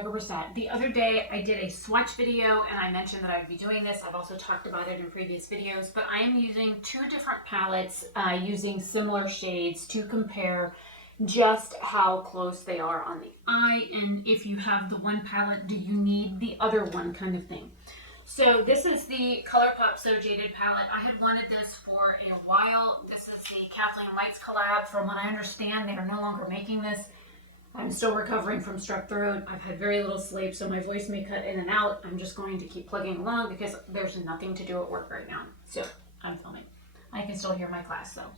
like Oberstadt. The other day I did a swatch video and I mentioned that I'd be doing this. I've also talked about it in previous videos, but I am using two different palettes using similar shades to compare just how close they are on the eye, and if you have the one palette, do you need the other one, kind of thing. So this is the ColourPop So Jaded Palette. I had wanted this for a while. This is the Kathleen Lights collab. From what I understand, they are no longer making this. I'm still recovering from strep throat. I've had very little sleep, so my voice may cut in and out. I'm just going to keep plugging along because there's nothing to do at work right now. So I'm filming. I can still hear my class though.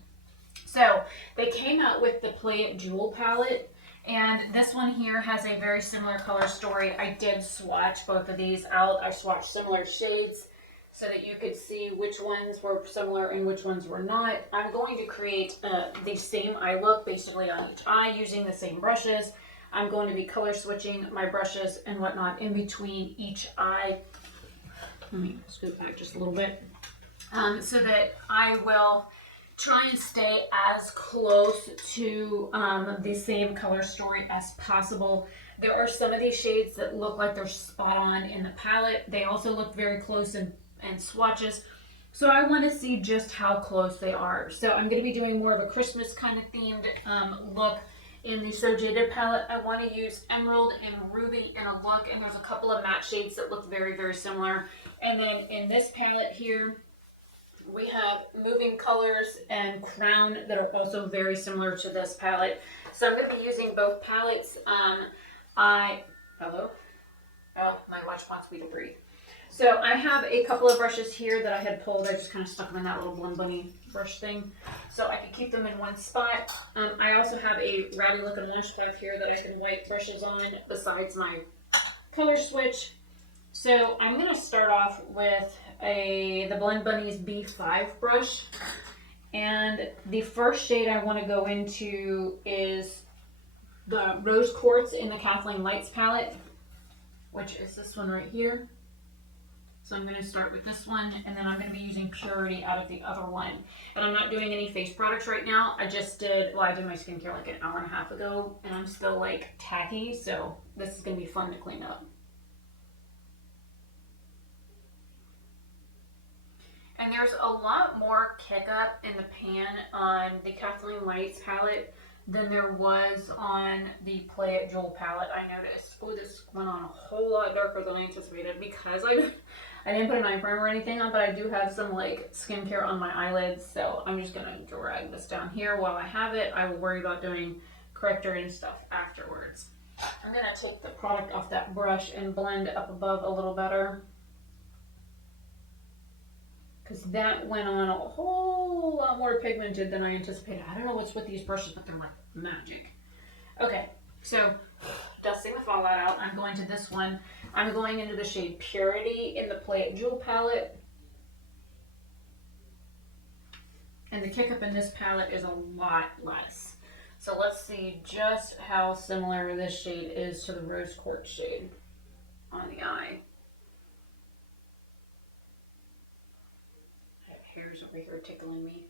So they came out with the Play It Jewel palette, and this one here has a very similar color story. I did swatch both of these out. I swatched similar shades so that you could see which ones were similar and which ones were not. I'm going to create the same eye look basically on each eye using the same brushes. I'm going to be color switching my brushes and whatnot in between each eye. Let me scoot back just a little bit so that I will try and stay as close to the same color story as possible. There are some of these shades that look like they're spot on in the palette. They also look very close in swatches. So I want to see just how close they are. So I'm going to be doing more of a Christmas kind of themed look in the So Jaded palette. I want to use emerald and ruby in a look, and there's a couple of matte shades that look very, very similar. And then in this palette here, we have Moving Colors and Crown that are also very similar to this palette. So I'm going to be using both palettes. Hello? Oh, my watch wants me to breathe. So I have a couple of brushes here that I had pulled. I just kind of stuck them in that little Blend Bunny brush thing so I can keep them in one spot. I also have a ratty looking washcloth here that I can wipe brushes on besides my color switch. So I'm going to start off with the Blend Bunny's B5 brush. And the first shade I want to go into is the Rose Quartz in the Kathleen Lights palette, which is this one right here. So I'm going to start with this one, and then I'm going to be using Purity out of the other one. And I'm not doing any face products right now. I just did, well, I did my skincare like an hour and a half ago, and I'm still like tacky, so this is going to be fun to clean up. And there's a lot more kick up in the pan on the Kathleen Lights palette than there was on the Play It Jewel palette, I noticed. Oh, this went on a whole lot darker than I anticipated because I didn't put an eye primer or anything on, but I do have some like skincare on my eyelids, so I'm just gonna drag this down here while I have it. I will worry about doing corrector and stuff afterwards. I'm gonna take the product off that brush and blend up above a little better, because that went on a whole lot more pigmented than I anticipated. I don't know what's with these brushes, but they're like magic. Okay, so dusting the fallout out, I'm going to this one. I'm going into the shade Purity in the Play It Jewel palette. And the kick up in this palette is a lot less. So let's see just how similar this shade is to the Rose Quartz shade on the eye. I have hairs over here tickling me.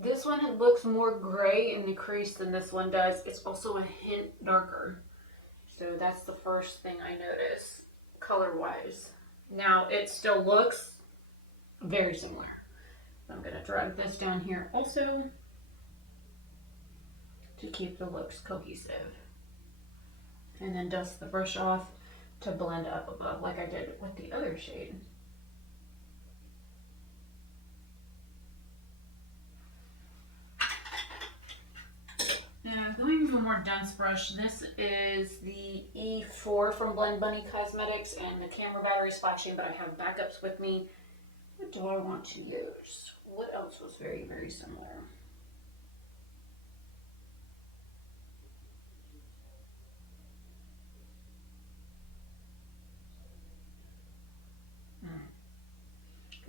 This one looks more gray in the crease than this one does. It's also a hint darker. So that's the first thing I notice color-wise. Now it still looks very similar. I'm going to drag this down here also to keep the looks cohesive. And then dust the brush off to blend up above like I did with the other shade. Going into a more dense brush, this is the E4 from Blend Bunny Cosmetics, and the camera battery is flashing, but I have backups with me. What do I want to use? What else was very, very similar?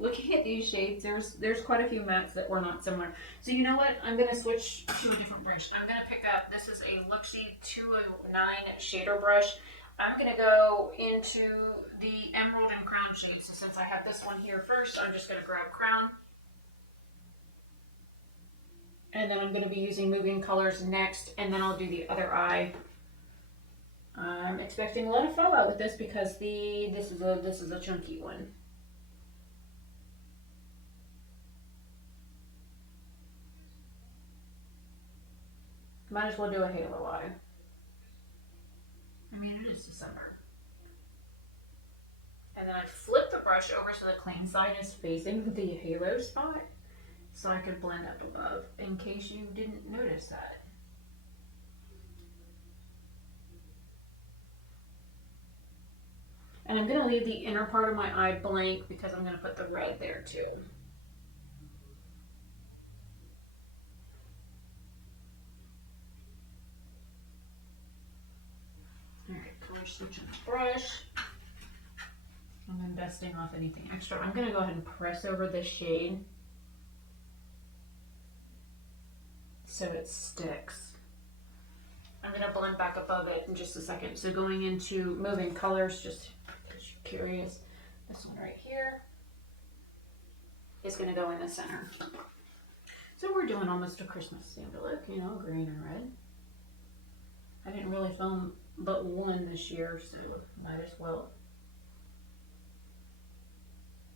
Looking at these shades, there's quite a few mattes that were not similar. So you know what? I'm going to switch to a different brush. I'm going to pick up, this is a Luxie 209 shader brush. I'm going to go into the Emerald and Crown shade. So since I have this one here first, I'm just going to grab Crown. And then I'm going to be using Moving Colors next, and then I'll do the other eye. I'm expecting a lot of fallout with this because this is a chunky one. Might as well do a halo eye. I mean, it is December. And then I flip the brush over so the clean side is facing the halo spot, so I could blend up above, in case you didn't notice that. And I'm going to leave the inner part of my eye blank because I'm going to put the red there too. Alright, color switch on the brush. I'm then dusting off anything extra. I'm going to go ahead and press over this shade so it sticks. I'm going to blend back above it in just a second. So going into Moving Colors, just because you're curious, this one right here is going to go in the center. So we're doing almost a Christmas themed look, you know, green and red. I didn't really film but one this year, so might as well.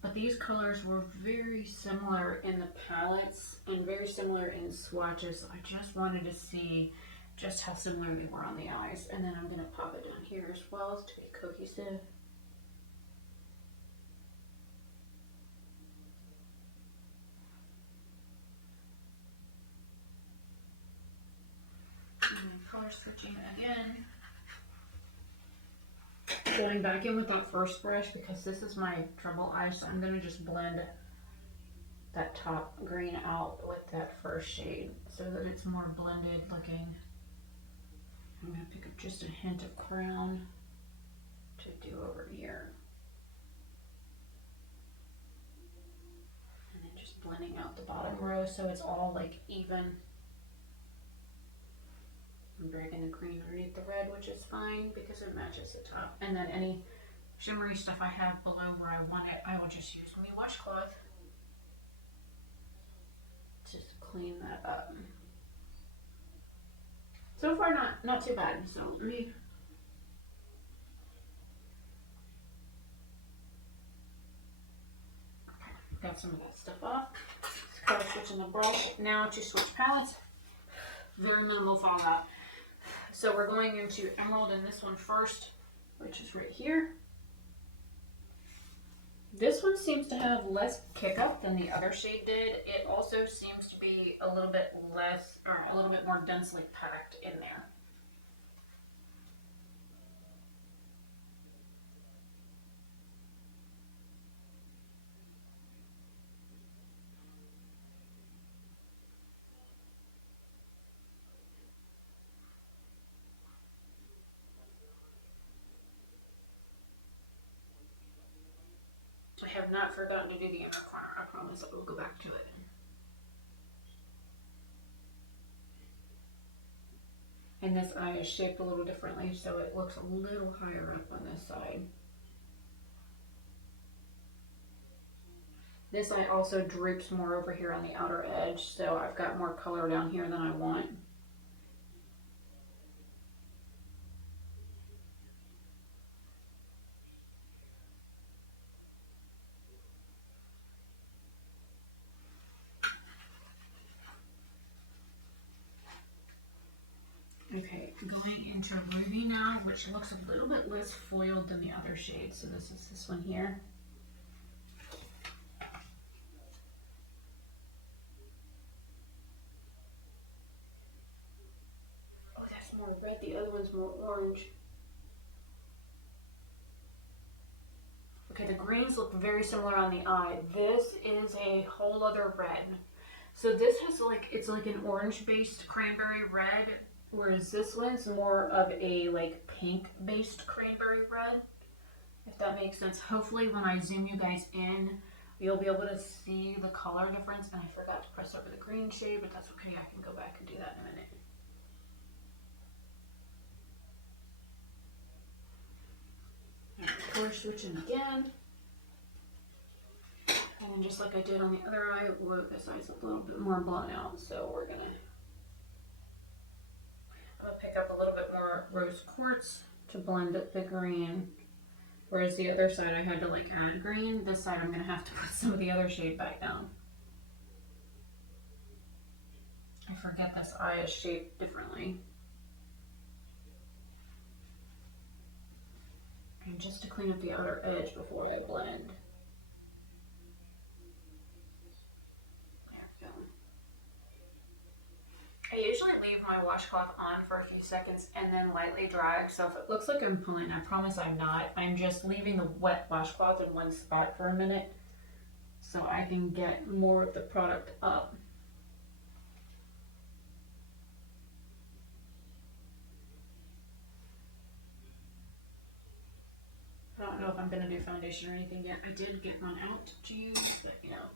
But these colors were very similar in the palettes and very similar in swatches. So I just wanted to see just how similar they were on the eyes. And then I'm going to pop it down here as well to be cohesive. And then color switching again. Going back in with that first brush because this is my trouble eye, so I'm going to just blend that top green out with that first shade so that it's more blended looking. I'm going to pick up just a hint of Crown to do over here. And then just blending out the bottom row so it's all like even. I'm breaking the green underneath the red, which is fine because it matches the top. And then any shimmery stuff I have below where I want it, I will just use my washcloth. Just clean that up. So far, not too bad. So let me got some of that stuff off. Color switching the brush. Now to switch palettes. Very minimal fallout. So we're going into Emerald in this one first, which is right here. This one seems to have less kick up than the other shade did. It also seems to be a little bit less, or a little bit more densely packed in there. I have not forgotten to do the inner corner. I promise I will go back to it. And this eye is shaped a little differently, so it looks a little higher up on this side. This eye also drapes more over here on the outer edge, so I've got more color down here than I want. Okay, going into Ruby now, which looks a little bit less foiled than the other shade. So this is this one here. Oh, that's more red. The other one's more orange. Okay, the greens look very similar on the eye. This is a whole other red. So this has like, it's like an orange-based cranberry red, whereas this one's more of a like pink-based cranberry red, if that makes sense. Hopefully when I zoom you guys in, you'll be able to see the color difference. And I forgot to press over the green shade, but that's okay. I can go back and do that in a minute. switching again. And then just like I did on the other eye, look, this eye's a little bit more blown out. So I'm gonna pick up a little bit more rose quartz to blend the green. Whereas the other side I had to like add green. This side I'm gonna have to put some of the other shade back down. I forget this eye is shaped differently. And just to clean up the outer edge before I blend. There we go. I usually leave my washcloth on for a few seconds and then lightly drag. So if it looks like I'm pulling, I promise I'm not. I'm just leaving the wet washcloth in one spot for a minute so I can get more of the product up. I don't know if I'm going to do foundation or anything yet. I did get one out to use, but you know.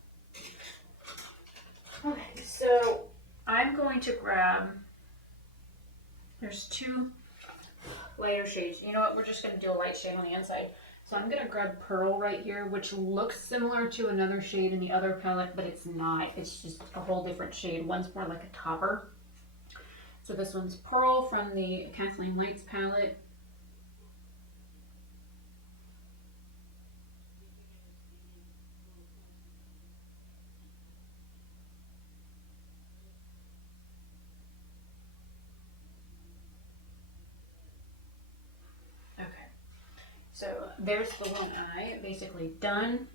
Okay, so I'm going to grab, there's two lighter shades. You know what, we're just going to do a light shade on the inside. So I'm going to grab Pearl right here, which looks similar to another shade in the other palette, but it's not. It's just a whole different shade. One's more like a topper. So this one's Pearl from the Kathleen Lights palette. So there's the one eye, basically done.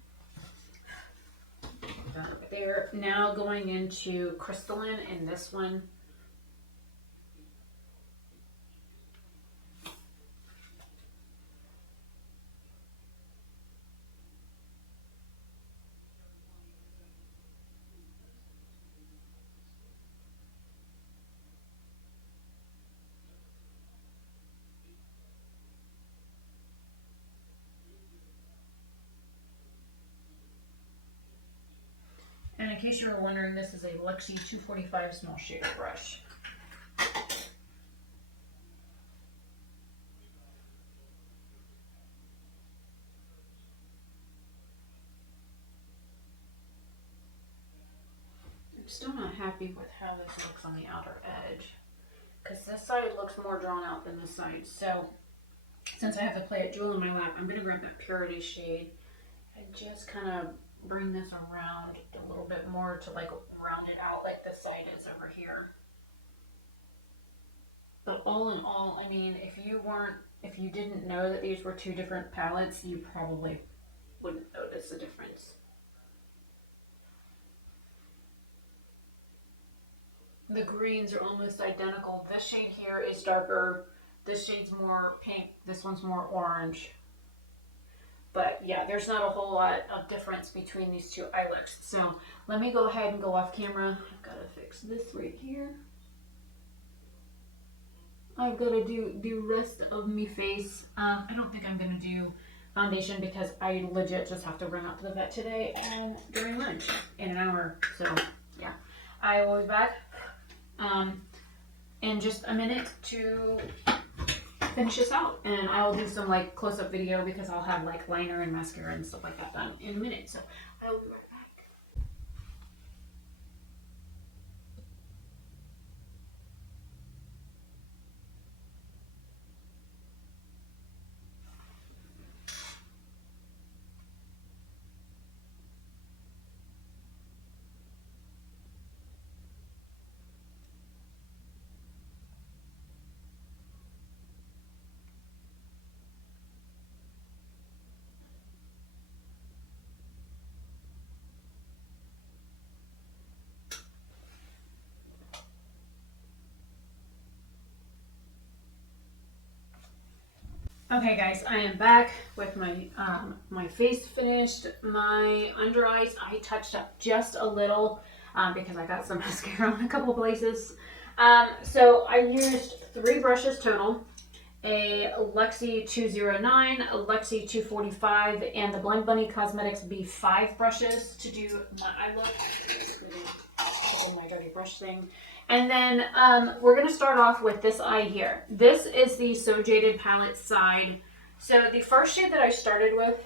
Done over there. Now going into crystalline in this one. And in case you were wondering, this is a Luxie 245 small shader brush. I'm still not happy with how this looks on the outer edge, because this side looks more drawn out than this side. So since I have the Play It Jewel in my lap, I'm going to grab that Purity shade and just kind of bring this around a little bit more to like round it out like this side is over here. But all in all, I mean, if you didn't know that these were two different palettes, you probably wouldn't notice the difference. The greens are almost identical. This shade here is darker. This shade's more pink. This one's more orange. But yeah, there's not a whole lot of difference between these two eye looks. So let me go ahead and go off camera. I've got to fix this right here. I've got to do the rest of my face. I don't think I'm going to do foundation because I legit just have to run out to the vet today and during lunch in an hour. So yeah, I will be back in just a minute to finish this out, and I will do some like close-up video because I'll have like liner and mascara and stuff like that done in a minute. So I will be right back. Okay guys, I am back with my my face finished. My under eyes I touched up just a little because I got some mascara in a couple places. So I used 3 brushes total, a Luxie 209, a Luxie 245, and the Blend Bunny Cosmetics B5 brushes to do my eye look. In my dirty brush thing. And then we're going to start off with this eye here. This is the So Jaded Palette side So the first shade that I started with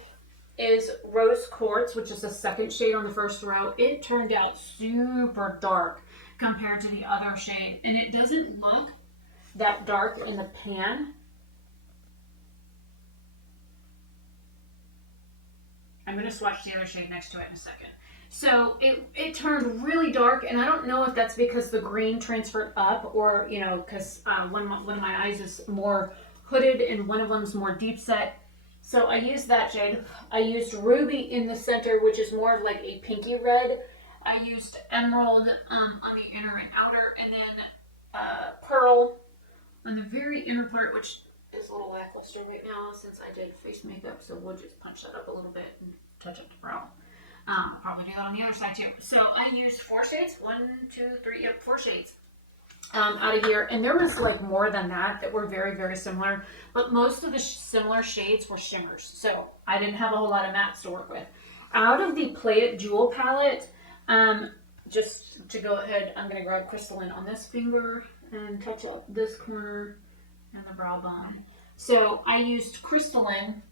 is Rose Quartz, which is the second shade on the first row. It turned out super dark compared to the other shade, and it doesn't look that dark in the pan. I'm going to swatch the other shade next to it in a second. So it turned really dark, and I don't know if that's because the green transferred up, or, you know, because one of my eyes is more hooded and one of them's more deep set. So I used that shade. I used Ruby in the center, which is more of like a pinky red. I used Emerald on the inner and outer, and then Pearl on the very inner part, which is a little lackluster right now since I did face makeup. So we'll just punch that up a little bit and touch up the brow. I'll probably do that on the other side too. So I used 4 shades. 1, 2, 3, yep, 4 shades. Out of here, and there was like more than that were very, very similar, but most of the similar shades were shimmers, so I didn't have a whole lot of mattes to work with. Out of the Play It Jewel palette, just to go ahead, I'm going to grab crystalline on this finger and touch up this corner and the brow bone. So I used crystalline.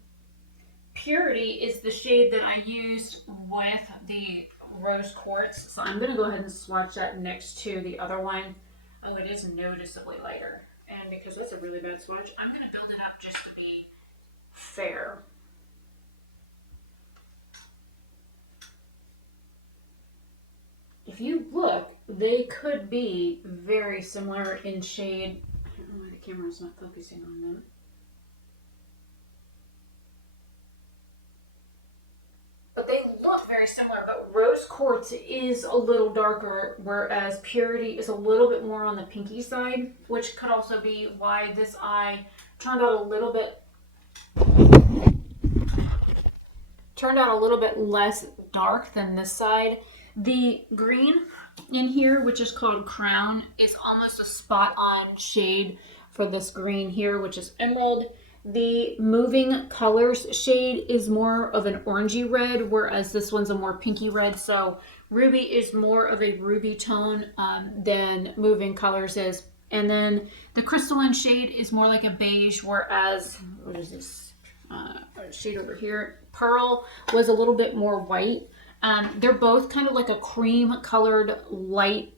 Purity is the shade that I used with the Rose Quartz, so I'm going to go ahead and swatch that next to the other one. Oh, it is noticeably lighter. And because that's a really bad swatch, I'm going to build it up just to be fair. If you look, they could be very similar in shade. I don't know why the camera's not focusing on them. But they look very similar, but Rose Quartz is a little darker, whereas Purity is a little bit more on the pinky side, which could also be why this eye turned out a little bit less dark than this side. The green in here, which is called Crown, is almost a spot on shade for this green here, which is Emerald. The Moving Colors shade is more of an orangey red, whereas this one's a more pinky red. So Ruby is more of a ruby tone than Moving Colors is. And then the crystalline shade is more like a beige, whereas, what is this shade over here? Pearl was a little bit more white. They're both kind of like a cream colored light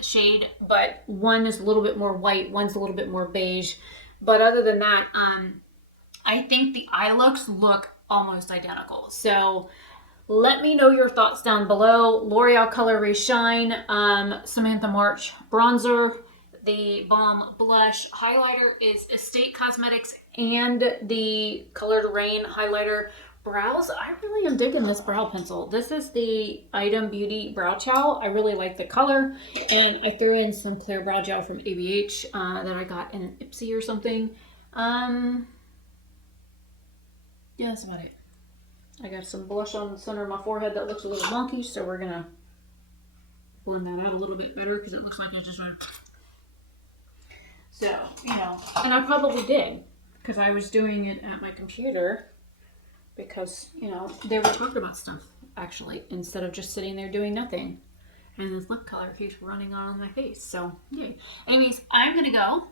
shade, but one is a little bit more white, one's a little bit more beige. But other than that, I think the eye looks look almost identical. So let me know your thoughts down below. L'Oreal Color Ray Shine, Samantha March bronzer, the Balm blush highlighter is Estate Cosmetics, and the Colored Rain highlighter. Brows, I really am digging this brow pencil. This is the Item Beauty Brow Chow. I really like the color, and I threw in some clear brow gel from ABH that I got in an Ipsy or something. Yeah, that's about it. I got some blush on the center of my forehead that looks a little wonky, so we're gonna blend that out a little bit better because it looks like I just went. So, you know, and I probably did because I was doing it at my computer. Because, you know, they were talking about stuff, actually, instead of just sitting there doing nothing. And this lip color keeps running on my face. So, yay. Anyways, I'm going to go.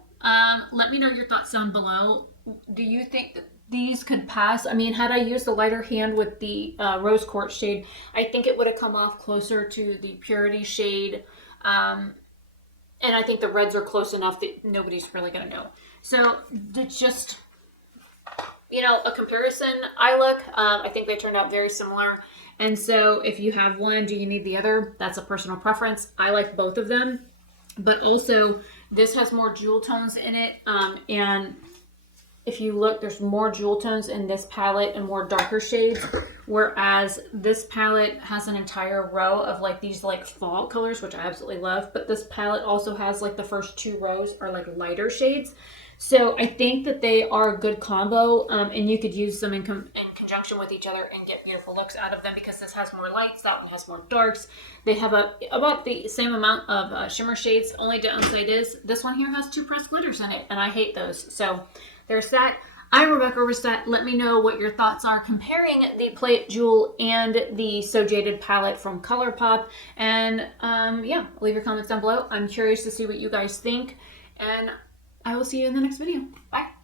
Let me know your thoughts down below. Do you think that these could pass? I mean, had I used the lighter hand with the Rose Quartz shade, I think it would have come off closer to the Purity shade. And I think the reds are close enough that nobody's really going to know. So, it's just, you know, a comparison eye look. I think they turned out very similar. And so if you have one, do you need the other? That's a personal preference. I like both of them. But also, this has more jewel tones in it. And if you look, there's more jewel tones in this palette and more darker shades. Whereas this palette has an entire row of like these like fall colors, which I absolutely love. But this palette also has like the first 2 rows are like lighter shades. So I think that they are a good combo, and you could use them in conjunction with each other and get beautiful looks out of them because this has more lights, that one has more darks. They have about the same amount of shimmer shades. Only downside is this one here has 2 pressed glitters in it, and I hate those. So there's that. I'm Rebecca Oberstadt. Let me know what your thoughts are comparing the Play It Jewel and the So Jaded palette from ColourPop. And yeah, leave your comments down below. I'm curious to see what you guys think. And I will see you in the next video. Bye.